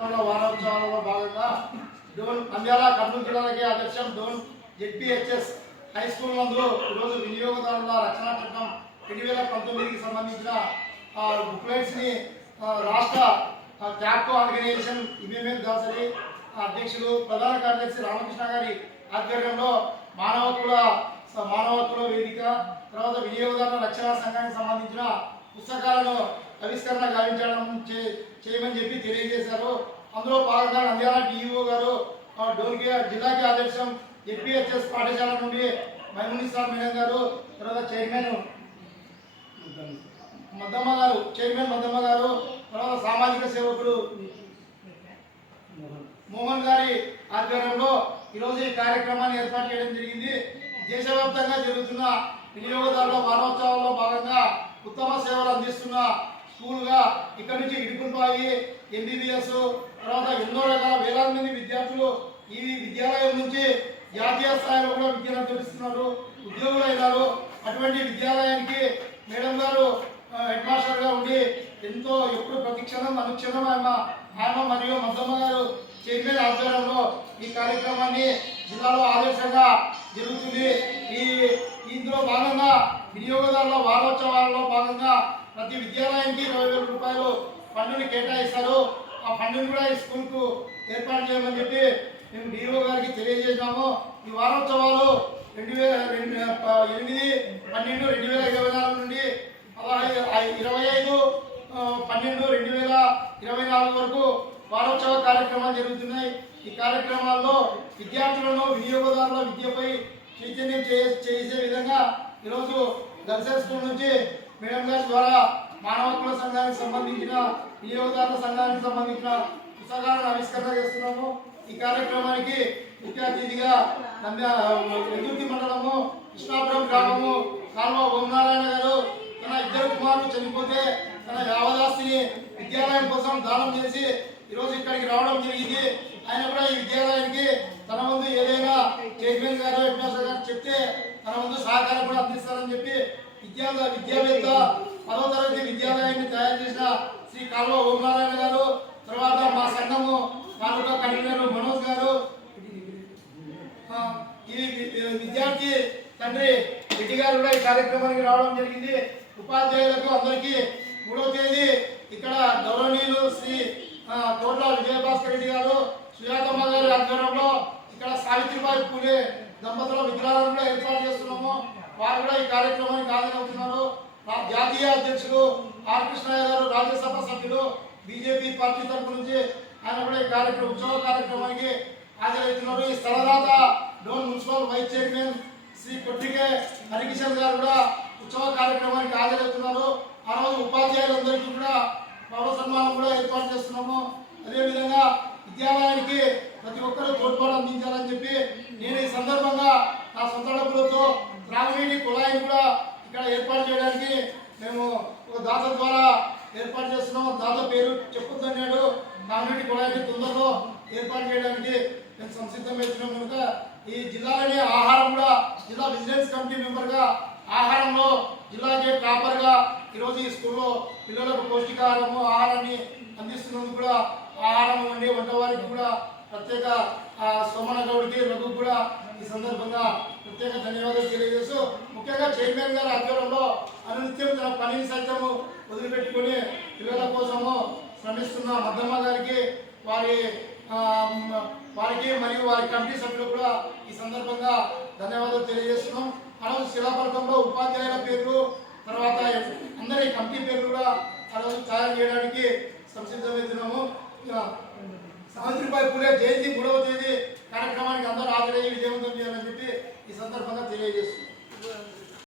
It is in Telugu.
వారోత్సవాలలో భాగంగా డోన్ నంద్యాల కర్నూలు జిల్లాలకే ఆదర్శం డోన్ జెడ్పీహెచ్ఎస్ హై స్కూల్ నందు ఈరోజు వినియోగదారుల రక్షణ చట్టం 2019కి సంబంధించిన బుక్లెట్స్ని రాష్ట్ర క్యాప్కో ఆర్గనైజేషన్ ఇమేమెల్ దాసరి అధ్యక్షులు ప్రధాన కార్యదర్శి రామకృష్ణ గారి ఆధ్వర్యంలో మానవ హక్కుల వేదిక తర్వాత వినియోగదారుల రక్షణ సంఘానికి సంబంధించిన పుస్తకాలను ఆవిష్కరణ గావించడం చేయమని చెప్పి తెలియజేశారు. అందులో భాగంగా నంద్యాల డిఈఓ గారు డోన్ జిల్లాకి ఆదర్శం జెడ్పీహెచ్ఎస్ పాఠశాల నుండి మైమునిసా మేడం గారు, తర్వాత చైర్మన్ మద్దమ్మ గారు, తర్వాత సామాజిక సేవకుడు మోహన్ గారి ఆధ్వర్యంలో ఈరోజు ఈ కార్యక్రమాన్ని ఏర్పాటు చేయడం జరిగింది. దేశవ్యాప్తంగా జరుగుతున్న వినియోగదారుల వారోత్సవాల్లో భాగంగా ఉత్తమ సేవలు అందిస్తున్న స్కూల్గా ఇక్కడి నుంచి ఇడుపులపాయి ఎంబీబీఎస్ తర్వాత ఎన్నో రకాల వేలాది మంది విద్యార్థులు ఈ విద్యాలయం నుంచి జాతీయ స్థాయిలో కూడా విద్యను అభ్యసిస్తున్నారు, ఉద్యోగులు అయినారు. అటువంటి విద్యాలయానికి మేడం గారు హెడ్ మాస్టర్గా ఉండి ఎంతో ఎప్పుడు ప్రతిక్షణం అనుక్షణం ఆమె మరియు మద్దమ్మ గారు చైర్మన్ ఆధ్వర్యంలో ఈ కార్యక్రమాన్ని జిల్లాలో ఆదర్శంగా జరుగుతుంది. ఇందులో భాగంగా వినియోగదారుల వారోత్సవాలలో భాగంగా ప్రతి విద్యాలయానికి 20,000 రూపాయలు ఫండ్ని కేటాయిస్తారు. ఆ ఫండ్ని కూడా ఈ స్కూల్కు ఏర్పాటు చేయమని చెప్పి మేము డిఓ గారికి తెలియజేసినాము. ఈ వారోత్సవాలు 8/12/2024 నుండి 25/12/2024 వరకు వారోత్సవ కార్యక్రమాలు జరుగుతున్నాయి. ఈ కార్యక్రమాల్లో విద్యార్థులను వినియోగదారుల విద్యపై చైతన్యం చేసే విధంగా ఈరోజు గర్ల్స్ స్కూల్ నుంచి మేడం గారి ద్వారా మానవ హక్కుల సంఘానికి సంబంధించిన వినియోగదారుల సంఘానికి సంబంధించిన పుస్తకాలను ఆవిష్కరణ చేస్తున్నాము. ఈ కార్యక్రమానికి ముఖ్య అతిథిగా వెదుర్తి మండలము కృష్ణాపురం గ్రామము కాల్వ ఓంనారాయణ గారు తన 2 కుమారులు చనిపోతే తన యావదాస్తిని విద్యాలయం కోసం దానం చేసి ఈరోజు ఇక్కడికి రావడం జరిగింది. ఆయన కూడా ఈ విద్యాలయానికి తన ముందు ఏదైనా చైర్మన్ గారు హెడ్ మాస్టర్ గారు చెప్తే తన ముందు సహకారం కూడా అందిస్తారని చెప్పి విద్యావేత్త 10వ తరగతి విద్యాలయాన్ని తయారు చేసిన శ్రీ కాల్వ ఓంనారాయణ గారు, తర్వాత మా సంఘము తాలూకా కన్వీనర్ మనోజ్ గారు, ఈ విద్యార్థి తండ్రి రెడ్డి గారు కూడా ఈ కార్యక్రమానికి రావడం జరిగింది. ఉపాధ్యాయులకు అందరికీ 3వ తేదీ ఇక్కడ గౌరవనీయులు శ్రీ కోట్ల విజయభాస్కర్ రెడ్డి గారు, సుజాతమ్మ గారి ఆధ్వర్యంలో ఇక్కడ సావిత్రిబాయి పూలే దంపతుల విగ్రహాలను కూడా ఏర్పాటు చేస్తున్నాము. వారు కూడా ఈ కార్యక్రమానికి హాజరవుతున్నారు. జాతీయ అధ్యక్షులు ఆర్ కృష్ణయ్య గారు, రాజ్యసభ సభ్యులు బీజేపీ పార్టీ తరఫు నుంచి ఆయన కూడా ఈ ఉత్సవ కార్యక్రమానికి హాజరవుతున్నారు. ఈ స్థలదాత Dhone municipal vice chairman Shri Kottike Harikishan గారు కూడా ఉత్సవ కార్యక్రమానికి హాజరవుతున్నారు. ఆ రోజు ఉపాధ్యాయులందరికీ కూడా పౌర సన్మానం కూడా ఏర్పాటు చేస్తున్నాము. అదేవిధంగా విద్యాలయానికి ప్రతి ఒక్కరూ తోడ్పాటు అందించాలని చెప్పి నేను ఈ సందర్భంగా నా సొంత డబ్బులతో త్రాగునీటి కుళాయిని కూడా ఇక్కడ ఏర్పాటు చేయడానికి మేము ఒక దాత ద్వారా ఏర్పాటు చేస్తున్నాము. దాత పేరు చెప్పొద్దన్నాడు. త్రాగునీటి కుళాయిని తొందరలో ఏర్పాటు చేయడానికి మేము సంసిద్ధం చేస్తున్నాం. కనుక ఈ జిల్లాలోనే ఆహారం కూడా జిల్లా విజిలెన్స్ కమిటీ మెంబర్గా ఆహారంలో జిల్లాకే టాపర్గా ఈరోజు ఈ స్కూల్లో పిల్లలకు పౌష్టికాహారము ఆహారాన్ని అందిస్తున్నందుకు కూడా ఆహారం వండే వంటవారికి కూడా ప్రత్యేక సోమన గౌడ్కి రఘు కూడా ఈ సందర్భంగా ప్రత్యేక ధన్యవాదాలు తెలియజేస్తూ ముఖ్యంగా చైర్మన్ గారి ఆధ్వర్యంలో అనునిత్యం తన పనిని సైతము వదిలిపెట్టుకుని పిల్లల కోసము శ్రమిస్తున్న మద్దమ్మ గారికి వారికి మరియు వారి కమిటీ సభ్యులు కూడా ఈ సందర్భంగా ధన్యవాదాలు తెలియజేస్తున్నాం. ఆ రోజు శిలాఫలకంలో ఉపాధ్యాయుల పేర్లు తర్వాత అందరి కమిటీ పేర్లు కూడా ఆ రోజు తయారు చేయడానికి సంసిద్ధమవుతున్నాము. సావిత్రిబాయి పూలే జయంతి 3వ తేదీ కార్యక్రమానికి అందరూ హాజరయ్యి విజయవంతం చేయాలని చెప్పి ఈ సందర్భంగా తెలియజేస్తున్నాం.